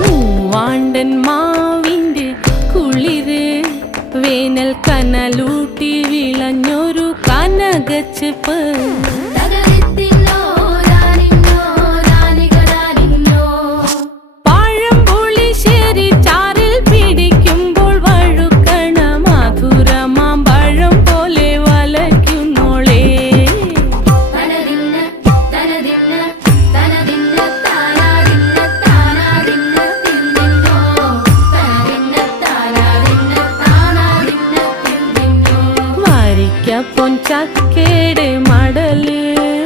മൂവാണ്ടൻ മാവിന്റെ കുളിര് വേനൽ കനലൂട്ടി വിളഞ്ഞൊരു കനകച്ചെപ്പ്. ಪಂಚಾತ್ ಕೇಡೆ ಮಾಡಲಿ.